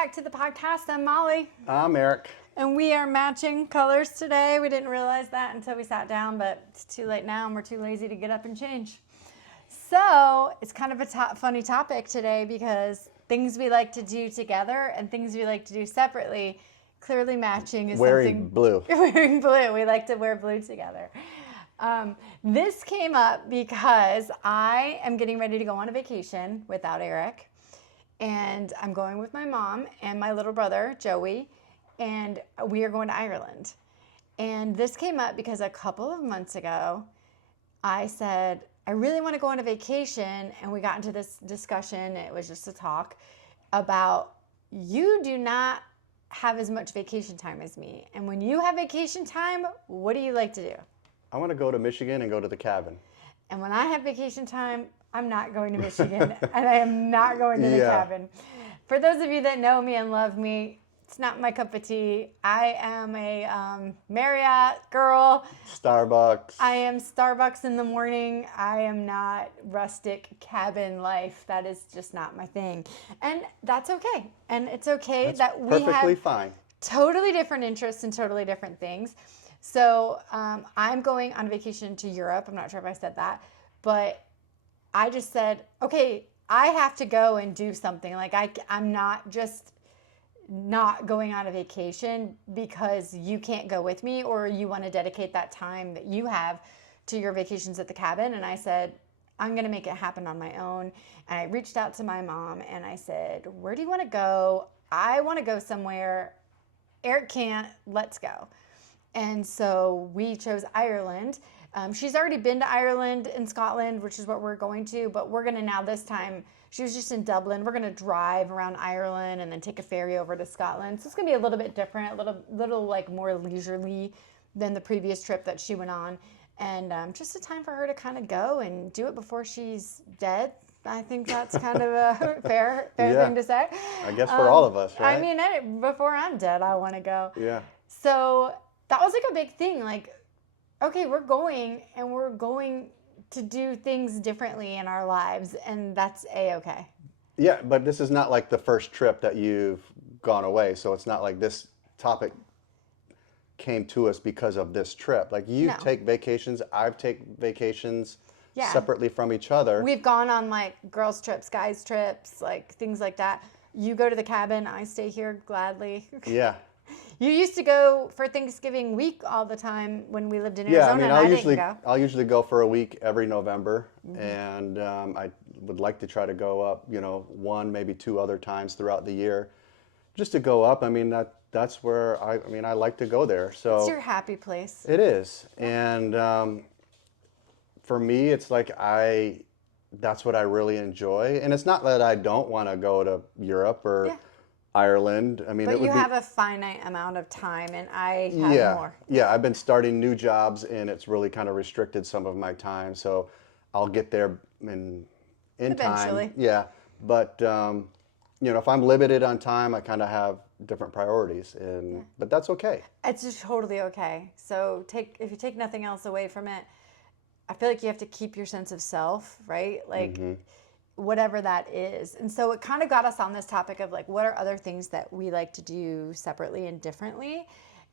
back to the podcast. I'm Molly. I'm Eric. And we are matching colors today. We didn't realize that until we sat down, but it's too late now and we're too lazy to get up and change. So it's kind of a funny topic today because things we like to do together and things we like to do separately, clearly matching is wearing blue. Wearing blue. We like to wear blue together. This came up because I am getting ready to go on a vacation without Eric. And I'm going with my mom and my little brother, Joey, and we are going to Ireland. And this came up because a couple of months ago, I said, I really want to go on a vacation. And we got into this discussion, it was just a talk, about you do not have as much vacation time as me. And when you have vacation time, what do you like to do? I want to go to Michigan and go to the cabin. And when I have vacation time, I'm not going to Michigan, and I am not going to the cabin. For those of you that know me and love me, it's not my cup of tea. I am a Marriott girl. Starbucks. I am Starbucks in the morning. I am not rustic cabin life. That is just not my thing. And that's okay. And it's okay that's that we perfectly have fine. Totally different interests and totally different things. So I'm going on vacation to Europe. I'm not sure if I said that, but I just said, okay, I have to go and do something. Like I'm not just not going on a vacation because you can't go with me or you want to dedicate that time that you have to your vacations at the cabin. And I said, I'm going to make it happen on my own. And I reached out to my mom and I said, where do you want to go? I want to go somewhere. Eric can't. Let's go. And so we chose Ireland. She's already been to Ireland and Scotland, which is what we're going to, but we're going to now this time, she was just in Dublin. We're going to drive around Ireland and then take a ferry over to Scotland. So it's going to be a little bit different, a little like more leisurely than the previous trip that she went on. And just a time for her to kind of go and do it before she's dead. I think that's kind of a fair thing to say. I guess for all of us, right? I mean, before I'm dead, I want to go. Yeah. So that was like a big thing. Like, okay, we're going to do things differently in our lives, and that's A-okay. Yeah, but this is not like the first trip that you've gone away, so it's not like this topic came to us because of this trip. Like you take vacations, I've taken vacations separately from each other. We've gone on like girls trips, guys trips, like things like that. You go to the cabin, I stay here gladly. Yeah. You used to go for Thanksgiving week all the time when we lived in Arizona. Yeah, I mean, I'll usually go for a week every November, and I would like to try to go up, one, maybe two other times throughout the year, just to go up. I mean, that's where I like to go there. So it's your happy place. It is, and for me, it's like that's what I really enjoy, and it's not that I don't want to go to Europe or Ireland. I mean, but you have a finite amount of time, and I have more. Yeah, I've been starting new jobs, and it's really kind of restricted some of my time. So I'll get there in eventually. Time. Yeah, but if I'm limited on time, I kind of have different priorities, but that's okay. It's just totally okay. So if you take nothing else away from it, I feel like you have to keep your sense of self, right? Like. Whatever that is. And so it kind of got us on this topic of like, what are other things that we like to do separately and differently?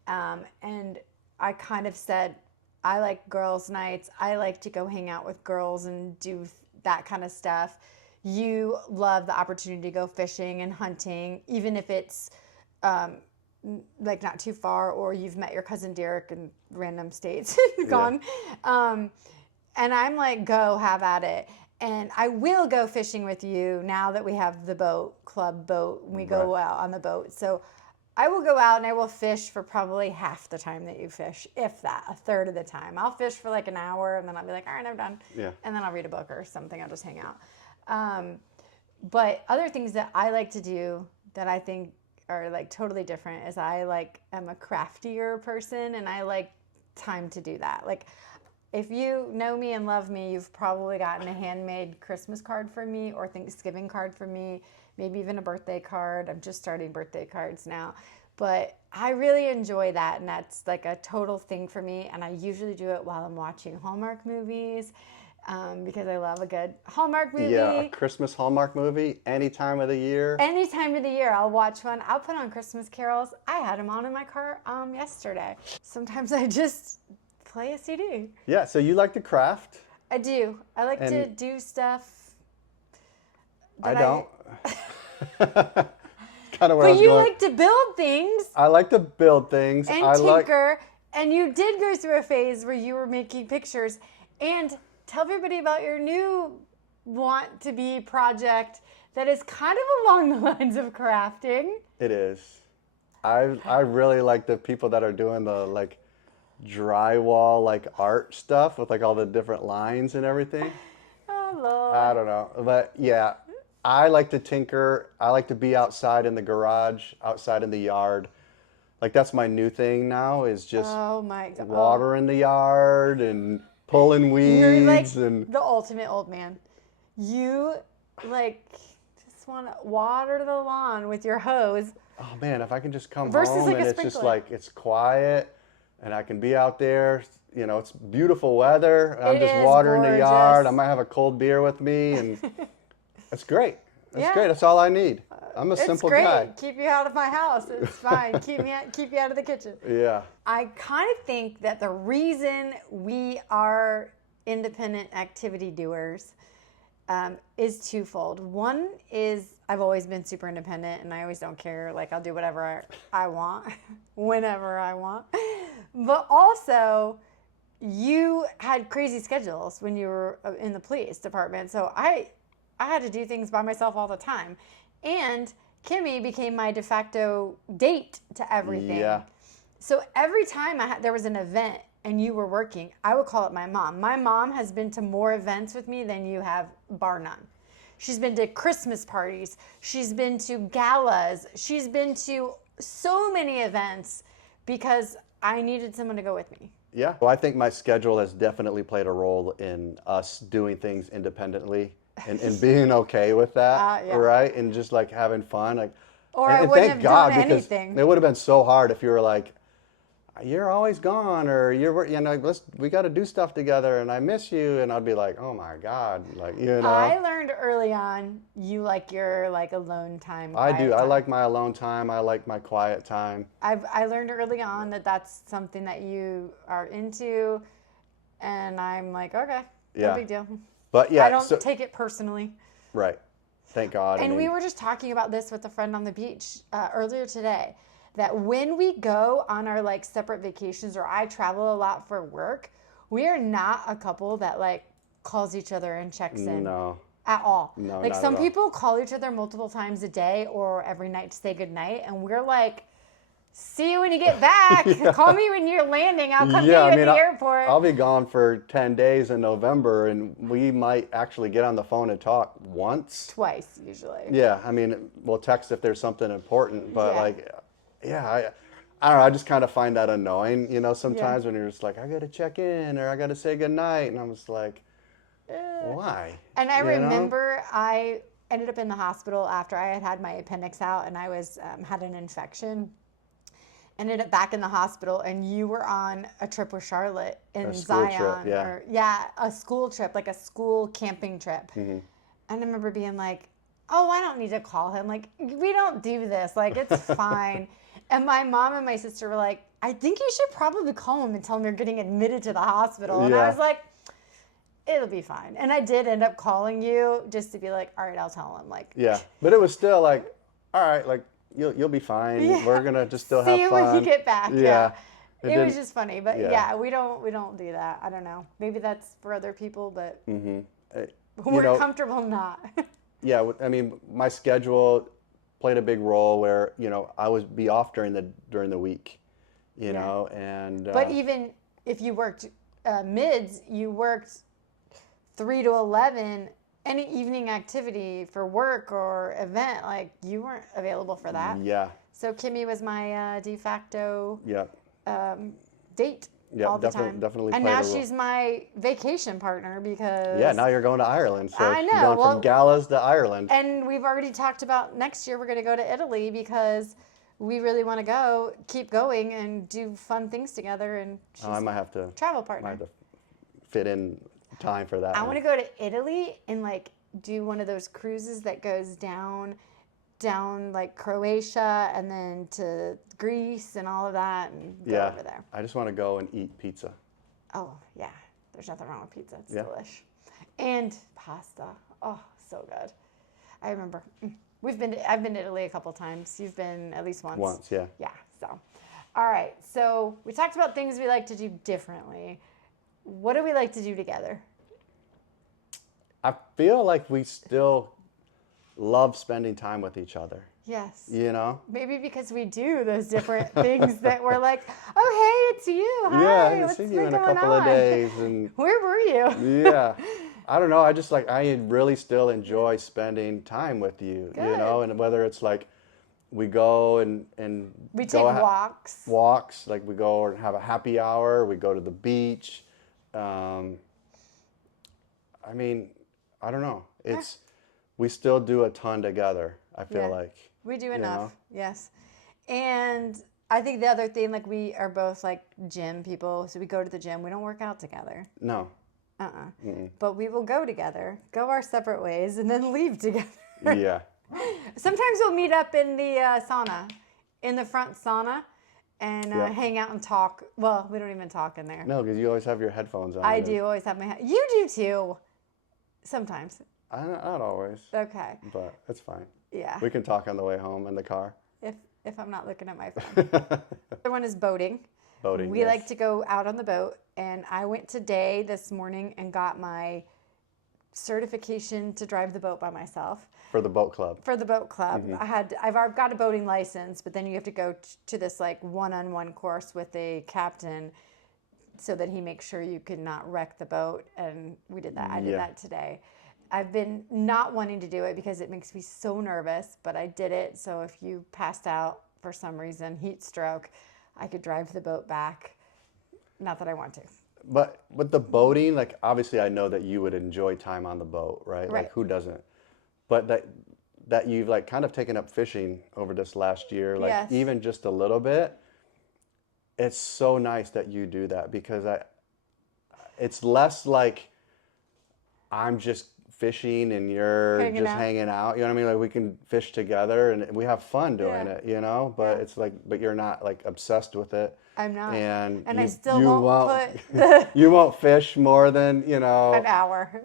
And I kind of said, I like girls' nights. I like to go hang out with girls and do that kind of stuff. You love the opportunity to go fishing and hunting, even if it's like not too far, or you've met your cousin Derek in random states gone. And I'm like, go have at it. And I will go fishing with you now that we have the club boat. We go out on the boat. So I will go out and I will fish for probably half the time that you fish, if that, a third of the time. I'll fish for like an hour and then I'll be like, all right, I'm done. Yeah. And then I'll read a book or something. I'll just hang out. But other things that I like to do that I think are like totally different is I'm a craftier person and I like time to do that. Like, if you know me and love me, you've probably gotten a handmade Christmas card from me or Thanksgiving card from me, maybe even a birthday card. I'm just starting birthday cards now. But I really enjoy that, and that's like a total thing for me, and I usually do it while I'm watching Hallmark movies. because I love a good Hallmark movie. Yeah, a Christmas Hallmark movie, any time of the year. Any time of the year, I'll watch one. I'll put on Christmas carols. I had them on in my car yesterday. Sometimes I just play a CD. Yeah, so you like to craft. I do. I like to do stuff. I don't. Kind of where I But was you going. like to build things I like to build things. and I like. tinker. And you did go through a phase where you were making pictures. And tell everybody about your new want to be project that is kind of along the lines of crafting. It is. I really like the people that are doing the like drywall like art stuff with like all the different lines and everything. Oh, Lord. I don't know, but yeah, I like to tinker. I like to be outside in the garage, outside in the yard. Like that's my new thing now is just Oh, my God. water in the yard and pulling weeds You're like and the ultimate old man. You like just want to water the lawn with your hose. oh man, if I can just come Versus home like and a it's just sprinkler. like it's quiet and I can be out there, you know, it's beautiful weather. And I'm It just is watering the yard. I gorgeous. might have a cold beer with me and it's great. That's Yeah. great. That's all I need. I'm a It's simple great. guy. Keep you out of my house. It's fine. keep you out of the kitchen. Yeah. I kind of think that the reason we are independent activity doers is twofold. One is I've always been super independent and I always don't care. Like I'll do whatever I want, whenever I want. But also, you had crazy schedules when you were in the police department. So I had to do things by myself all the time. And Kimmy became my de facto date to everything. Yeah. So every time there was an event and you were working, I would call up my mom. My mom has been to more events with me than you have, bar none. She's been to Christmas parties. She's been to galas. She's been to so many events because I needed someone to go with me. Yeah. Well, I think my schedule has definitely played a role in us doing things independently and being okay with that, Yeah. right? And just like having fun. Like, Or and I wouldn't thank have God done because anything. it would have been so hard if you were like, you're always gone or you know, we got to do stuff together and I miss you. And I'd be like, oh my God. Like, you know. I learned early on you like your like alone time. I quiet do. I time. like my alone time. I like my quiet time. I learned early on that that's something that you are into, and I'm like, okay, no Yeah. big deal. But yeah, I don't take it personally. right. Thank God. And we were just talking about this with a friend on the beach earlier today, that when we go on our like separate vacations or I travel a lot for work, we are not a couple that like calls each other and checks in. No. At all. No, like not some at all. people call each other multiple times a day or every night to say goodnight, and we're like, see you when you get back. Call me when you're landing. I'll come get you at the airport. I'll be gone for 10 days in November, and we might actually get on the phone and talk once. Twice, usually. Yeah, I mean, we'll text if there's something important, but Yeah. like, yeah, I don't know. I just kind of find that annoying, you know, sometimes when you're just like, I got to check in or I got to say goodnight. And I'm just like, why? And I You know? remember I ended up in the hospital after I had had my appendix out and I was had an infection. Ended up back in the hospital, and you were on a trip with Charlotte in A school Zion. trip, yeah. A school trip, like a school camping trip. Mm-hmm. And I remember being like, oh, I don't need to call him. Like, we don't do this. Like, it's fine. And my mom and my sister were like, I think you should probably call him and tell him you're getting admitted to the hospital. And I Yeah. was like, it'll be fine. And I did end up calling you just to be like, all right, I'll tell him. Like, Yeah, but it was still like, all right, like you'll be fine. Yeah. We're gonna just still see have you fun. when you get back. Yeah. It didn't- was just funny, but yeah. yeah, we don't do that. I don't know. Maybe that's for other people, but you we're know, comfortable not. yeah. I mean, my schedule played a big role where you know I would be off during the week, you know, and But even if you worked mids, you worked 3 to 11. Any evening activity for work or event, like you weren't available for that. yeah, So Kimmy was my de facto yeah, date yeah, all the time. definitely. And played now a role. she's my vacation partner because Yeah, now you're going to Ireland. So I you're know, going well- from galas to Ireland. And we've already talked about next year we're going to go to Italy because we really want to keep going and do fun things together. And she's I might have to travel partner. fit in time for that. I want to go to Italy and like do one of those cruises that goes down like Croatia and then to Greece and all of that and go over there. I just want to go and eat pizza. Oh, yeah. There's nothing wrong with pizza. It's Yeah. delish. And pasta. Oh, so good. I remember I've been to Italy a couple times. You've been at least once. Once, yeah. Yeah, so. All right. So, we talked about things we like to do differently. What do we like to do together? I feel like we still love spending time with each other. Yes. You know? Maybe because we do those different things that we're like, oh, hey, it's you. Hi, Yeah, I haven't what's seen you in a going couple of on? days. And Where were you? yeah. I don't know. I really still enjoy spending time with you, you know? And whether it's like we go and We go take walks. like we go and have a happy hour, we go to the beach. I mean, I don't know. We still do a ton together, I feel like. We do enough, know? yes. And I think the other thing, like we are both like gym people, so we go to the gym. We don't work out together. No. But we will go together, go our separate ways, and then leave together. Yeah. Sometimes we'll meet up in the sauna, in the front sauna, and hang out and talk. Well, we don't even talk in there. No, because you always have your headphones on. I do always have my You do too. Sometimes. Not always. Okay. But it's fine. Yeah. We can talk on the way home in the car. If I'm not looking at my phone. The other one is boating. Boating. We yes. like to go out on the boat, and I went today this morning and got my certification to drive the boat by myself. For the boat club. For the boat club. I've got a boating license, but then you have to go to this like one-on-one course with a captain so that he makes sure you cannot wreck the boat, and we did that. I did that today. I've been not wanting to do it because it makes me so nervous, but I did it. So if you passed out for some reason, heat stroke, I could drive the boat back. Not that I want to. But with the boating, like obviously I know that you would enjoy time on the boat, right? Like who doesn't? But that you've like kind of taken up fishing over this last year, like even just a little bit. It's so nice that you do that because it's less like I'm just fishing and you're hanging out. You know what I mean? Like we can fish together and we have fun doing it, you know? But it's like, but you're not like obsessed with it. I'm not. And I still won't put you won't fish more than, you know, an hour.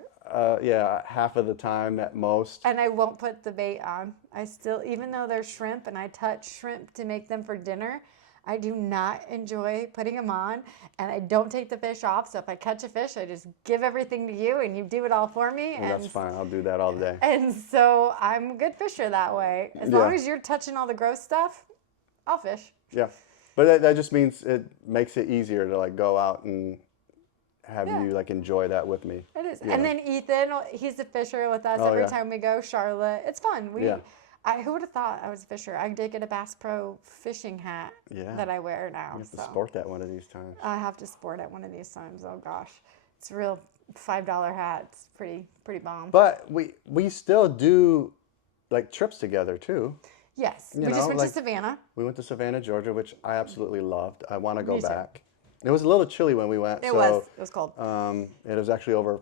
Half of the time at most. And I won't put the bait on. I still, even though they're shrimp and I touch shrimp to make them for dinner, I do not enjoy putting them on, and I don't take the fish off. So if I catch a fish, I just give everything to you, and you do it all for me. Well, that's fine. I'll do that all day. And so I'm a good fisher that way. As long as you're touching all the gross stuff, I'll fish. Yeah, but that just means it makes it easier to like go out and have you like enjoy that with me. It is. And then Ethan, he's a fisher with us every time we go. Charlotte, it's fun. Who would have thought I was a fisher? I did get a Bass Pro fishing hat that I wear now. You have to sport that one of these times. I have to sport it one of these times. Oh gosh, it's a real $5 hat. It's pretty bomb. But we still do like trips together too. Yes, we just went to Savannah. We went to Savannah, Georgia, which I absolutely loved. I want to go back. It was a little chilly when we went. It was cold. It was actually over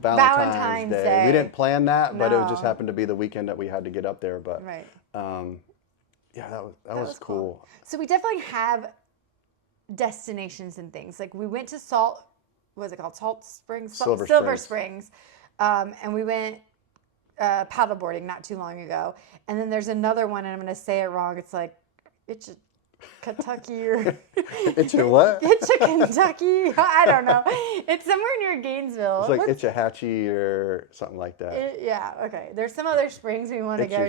Valentine's Day. We didn't plan that, but it just happened to be the weekend that we had to get up there. But that was cool. So we definitely have destinations and things. Like we went to Salt Springs? Silver Springs. And we went paddleboarding not too long ago. And then there's another one, and I'm going to say it wrong. It's like, it's Kentucky or It's a what? It's a Kentucky. I don't know. It's somewhere near Gainesville. It's like Itchahatchee or something like that. Okay. There's some other springs we want to go to.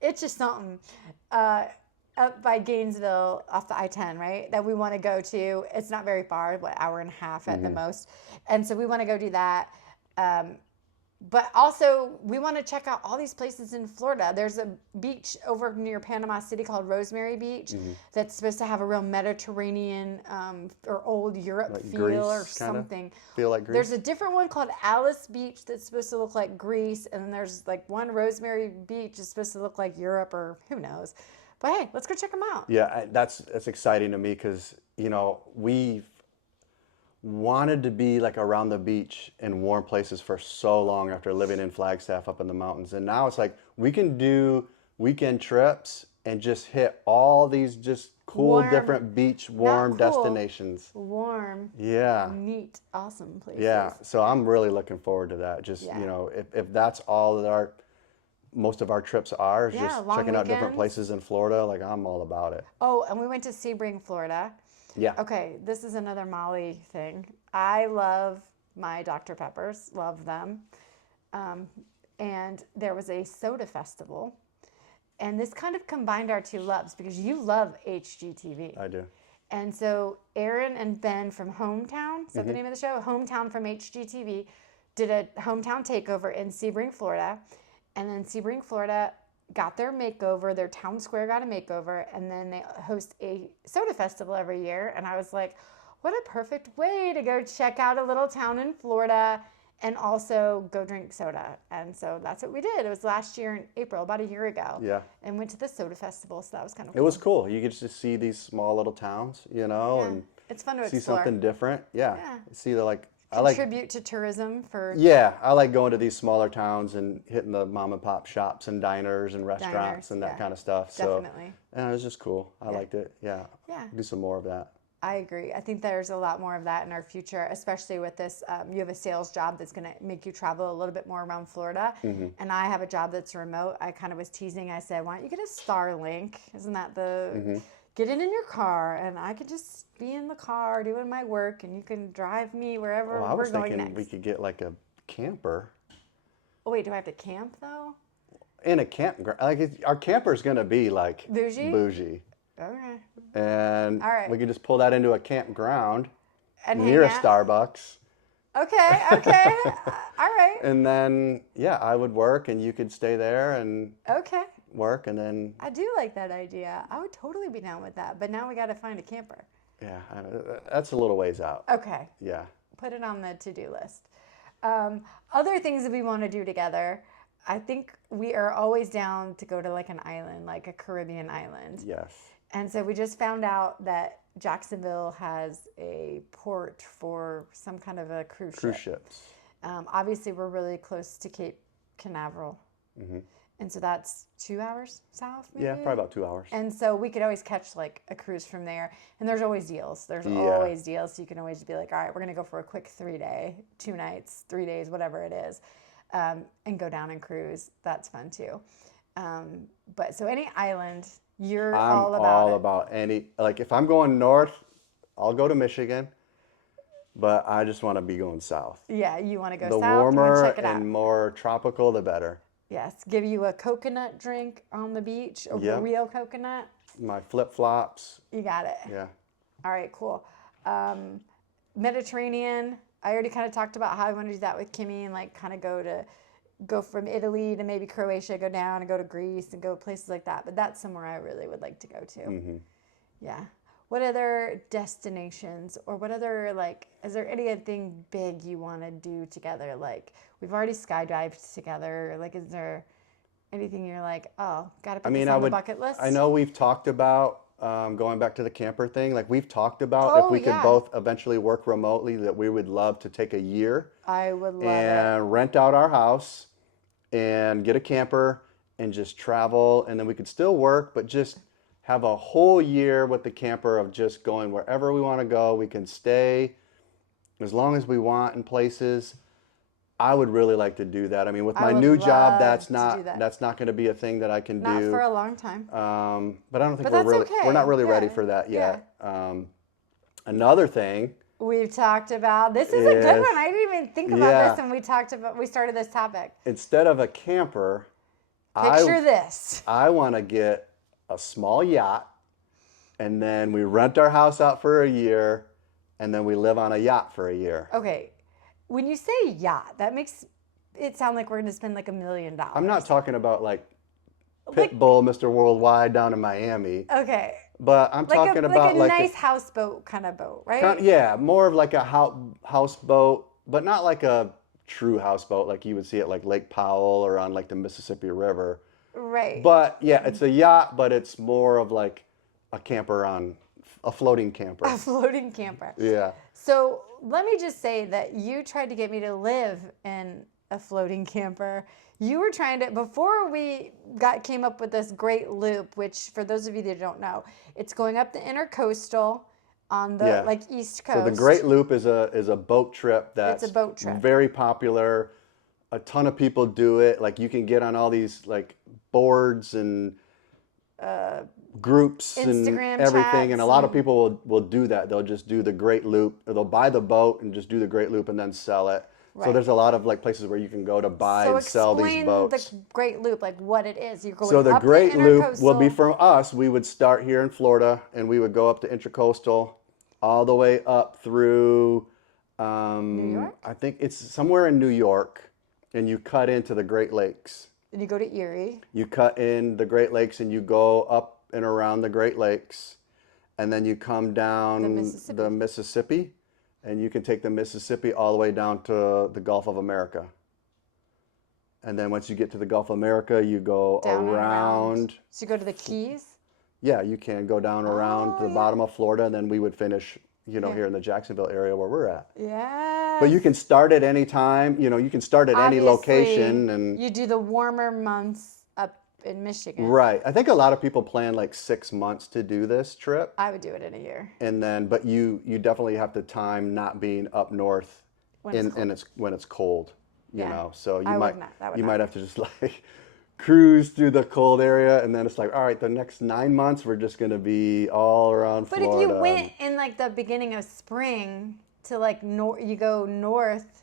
It's just something. Up by Gainesville off the I-10, right? That we want to go to. It's not very far, hour and a half at the most. And so we want to go do that. But also, we want to check out all these places in Florida. There's a beach over near Panama City called Rosemary Beach that's supposed to have a real Mediterranean or old Europe like feel Greece, or something. Feel like Greece? There's a different one called Alice Beach that's supposed to look like Greece. And then there's like one Rosemary Beach is supposed to look like Europe or who knows. But hey, let's go check them out. Yeah, that's exciting to me because, you know, we've wanted to be like around the beach in warm places for so long after living in Flagstaff up in the mountains. And now it's like we can do weekend trips and just hit all these just cool, different beach warm destinations. Warm. Yeah. Neat, awesome places. Yeah. So I'm really looking forward to that. Just, you know, if that's all that most of our trips are, is just checking out different places in Florida, like I'm all about it. Oh, and we went to Sebring, Florida. Yeah. Okay, this is another Molly thing. I love my Dr. Peppers, love them. And there was a soda festival. And this kind of combined our two loves because you love HGTV. I do. And so Aaron and Ben from Hometown, is that the name of the show? Hometown from HGTV, did a hometown takeover in Sebring, Florida. And then Sebring, Florida got their makeover, their town square got a makeover, and then they host a soda festival every year. And I was like, what a perfect way to go check out a little town in Florida and also go drink soda. And so that's what we did. It was last year in April, about a year ago. Yeah. And went to the soda festival, so that was kind of cool. It was cool. You get to see these small little towns, you know, and it's fun to see explore. something different. Yeah. See the Contribute to tourism for... Yeah, I like going to these smaller towns and hitting the mom and pop shops and diners and restaurants and that kind of stuff. Definitely. So, yeah, it was just cool. I liked it. Yeah. Yeah. Do some more of that. I agree. I think there's a lot more of that in our future, especially with this. You have a sales job that's going to make you travel a little bit more around Florida. And I have a job that's remote. I kind of was teasing. I said, why don't you get a Starlink? Isn't that the... Get it in your car, and I could just be in the car doing my work, and you can drive me wherever Well, I was we're going thinking next. we could get like a camper. Oh, wait, do I have to camp, though? In a campground. Like our camper's going to be like... Bougie? Okay. And All right. we could just pull that into a campground And near a hang out? Starbucks. Okay. All right. And then, yeah, I would work, and you could stay there and Okay. work, and then... I do like that idea. I would totally be down with that. But now we got to find a camper. Yeah, that's a little ways out. Okay. Yeah. Put it on the to-do list. Other things that we want to do together. I think we are always down to go to like an island, like a Caribbean island. Yes. And so we just found out that Jacksonville has a port for some kind of a cruise ships. Obviously, we're really close to Cape Canaveral. And so that's 2 hours south, maybe? Yeah, probably about 2 hours. And so we could always catch like a cruise from there. And there's always deals. There's always deals. So you can always be like, all right, we're going to go for a quick 3-day, 2 nights, 3 days, whatever it is, and go down and cruise. That's fun too. But so any island, you're all about I'm all it. about any, like if I'm going north, I'll go to Michigan, but I just want to be going south. Yeah, you want to go The south, warmer check it out. and more tropical, the better. Yes, give you a coconut drink on the beach, a real coconut. My flip-flops. You got it. Yeah. All right, cool. Mediterranean, I already kind of talked about how I want to do that with Kimmy and like kind of go from Italy to maybe Croatia, go down and go to Greece and go places like that. But that's somewhere I really would like to go to. Yeah. What other destinations or what other, like, is there anything big you want to do together? Like, we've already skydived together. Like, is there anything you're like, oh, got to put this on the bucket list? I know we've talked about going back to the camper thing. Like, we've talked about if we could both eventually work remotely, that we would love to take a year. I would love it. And rent out our house and get a camper and just travel. And then we could still work, but just have a whole year with the camper of just going wherever we want to go. We can stay as long as we want in places. I would really like to do that. I mean, with my new job, that's not going to be a thing that I can do. Not for a long time. But I don't think we're not really ready for that yet. Another thing we've talked about, this is a good one. I didn't even think about this when we started this topic. Instead of a camper, Picture this. I want to get a small yacht, and then we rent our house out for a year, and then we live on a yacht for a year. Okay. When you say yacht, that makes it sound like we're going to spend like $1 million. I'm not talking about like Pitbull, Mr. Worldwide down in Miami. Okay. But I'm talking about like a nice houseboat kind of boat, right? Yeah, more of like a houseboat, but not like a true houseboat like you would see at like Lake Powell or on like the Mississippi River. Right. But yeah, it's a yacht, but it's more of like a camper on a floating camper. A floating camper. Yeah. So let me just say that you tried to get me to live in a floating camper. You were trying to, before we came up with this great loop, which for those of you that don't know, it's going up the intercoastal on the like East Coast. So the Great Loop is a boat trip that's It's a boat trip. very popular. A ton of people do it. Like you can get on all these like boards and groups Instagram and everything, chats and a lot of people will do that. They'll just do the Great Loop, or they'll buy the boat and just do the Great Loop and then sell it. Right. So there's a lot of like places where you can go to buy and sell these boats. Explain the Great Loop, like what it is. You're going So the up Great Loop will be intercoastal. from us. We would start here in Florida, and we would go up the Intracoastal, all the way up through. New York? I think it's somewhere in New York, and you cut into the Great Lakes. And you go to Erie. You cut in the Great Lakes, and you go up and around the Great Lakes, and then you come down the Mississippi, and you can take the Mississippi all the way down to the Gulf of America. And then once you get to the Gulf of America, you go Down and around. So you go to the Keys. Yeah, you can go down around the bottom of Florida, and then we would finish, here in the Jacksonville area where we're at. Yeah. But you can start at any time. You can start at any location, and you do the warmer months up in Michigan. right. I think a lot of people plan like 6 months to do this trip, I would do it in a year. and then but you definitely have to time not being up north When it's cold. when it's cold. Yeah. So you I would might not- that would you not might have to just like cruise through the cold area, and then it's like, all right, the next 9 months we're just gonna be all around But Florida. if you went in like the beginning of spring to like you go north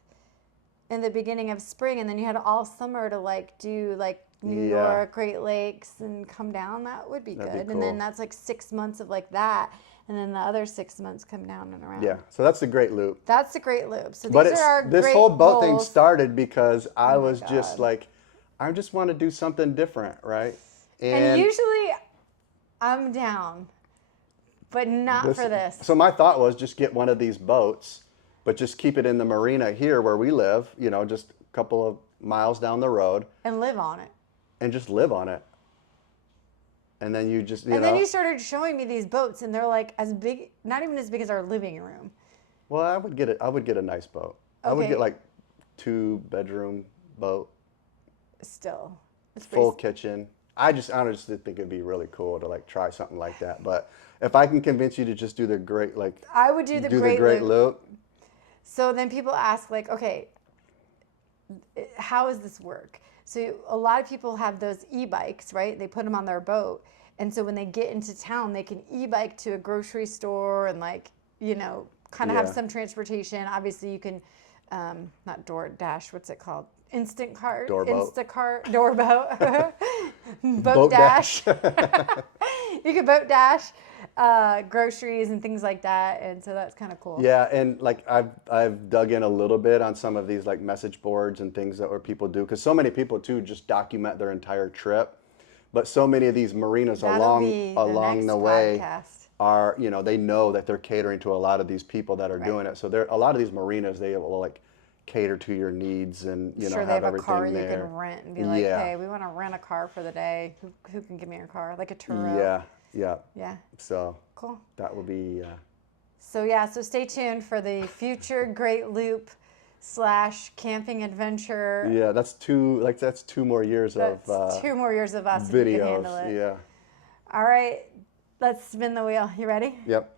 in the beginning of spring, and then you had all summer to like do like New York, Great Lakes, and come down, that would be That'd be good. cool. And then that's like 6 months of like that, and then the other 6 months come down and around. Yeah, so that's the Great Loop. That's a great loop. So But these are our this great whole boat thing goals. started because I was just God. like, I just want to do something different, right? And usually I'm down, but not for this. So my thought was just get one of these boats, but just keep it in the marina here where we live, just a couple of miles down the road, And live on it. and just live on it. And then you just, And then you started showing me these boats, and they're like as big, not even as big as our living room. well, I would get a nice boat. I would Okay. get like 2-bedroom boat, Still, it's full pretty. kitchen. I just think it'd be really cool to like try something like that. But if I can convince you to just do the great I would do the Great Loop. Loop. So then people ask, like, okay, how does this work? So a lot of people have those e-bikes, right? They put them on their boat. And so when they get into town, they can e-bike to a grocery store and like, kind of have Yeah. some transportation. Obviously you can, not DoorDash, what's it called? Instant cart, Doorboat. Instacart, doorboat, boat Boat dash. You can boat dash groceries and things like that, and so that's kind of cool. Yeah, and like I've dug in a little bit on some of these like message boards and things that where people do, because so many people too just document their entire trip, but so many of these marinas That'll be along next the way podcast. are they know that they're catering to a lot of these people that are doing it. So there a lot of these marinas, they will like cater to your needs and Sure, they have have a everything car there. you can rent and be like, Yeah. hey, we want to rent a car for the day. Who can give me your car? Like a Turo. Yeah. Yeah. So Cool. that would be So stay tuned for the future Great Loop / camping adventure. yeah. That's 2 more years That's of 2 more years of us if you can handle videos. it. Yeah. All right, let's spin the wheel. You ready? Yep.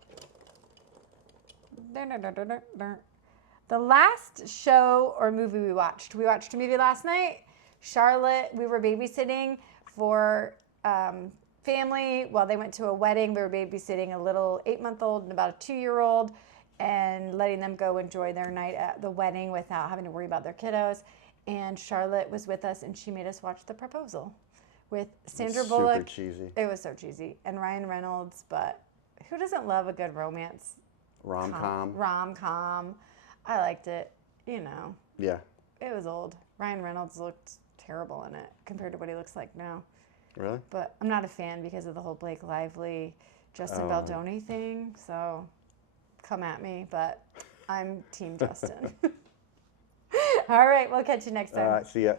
The last show or movie we watched a movie last night. Charlotte, we were babysitting for family. Well, they went to a wedding. We were babysitting a little 8-month-old and about a 2-year-old and letting them go enjoy their night at the wedding without having to worry about their kiddos. And Charlotte was with us, and she made us watch The Proposal with Sandra Bullock. Super cheesy. It was so cheesy. And Ryan Reynolds, but who doesn't love a good romance? Rom-com. Rom-com. I liked it. Yeah. It was old. Ryan Reynolds looked terrible in it compared to what he looks like now. Really? But I'm not a fan because of the whole Blake Lively, Justin Baldoni thing. So come at me, but I'm Team Justin. All right, we'll catch you next time. See ya.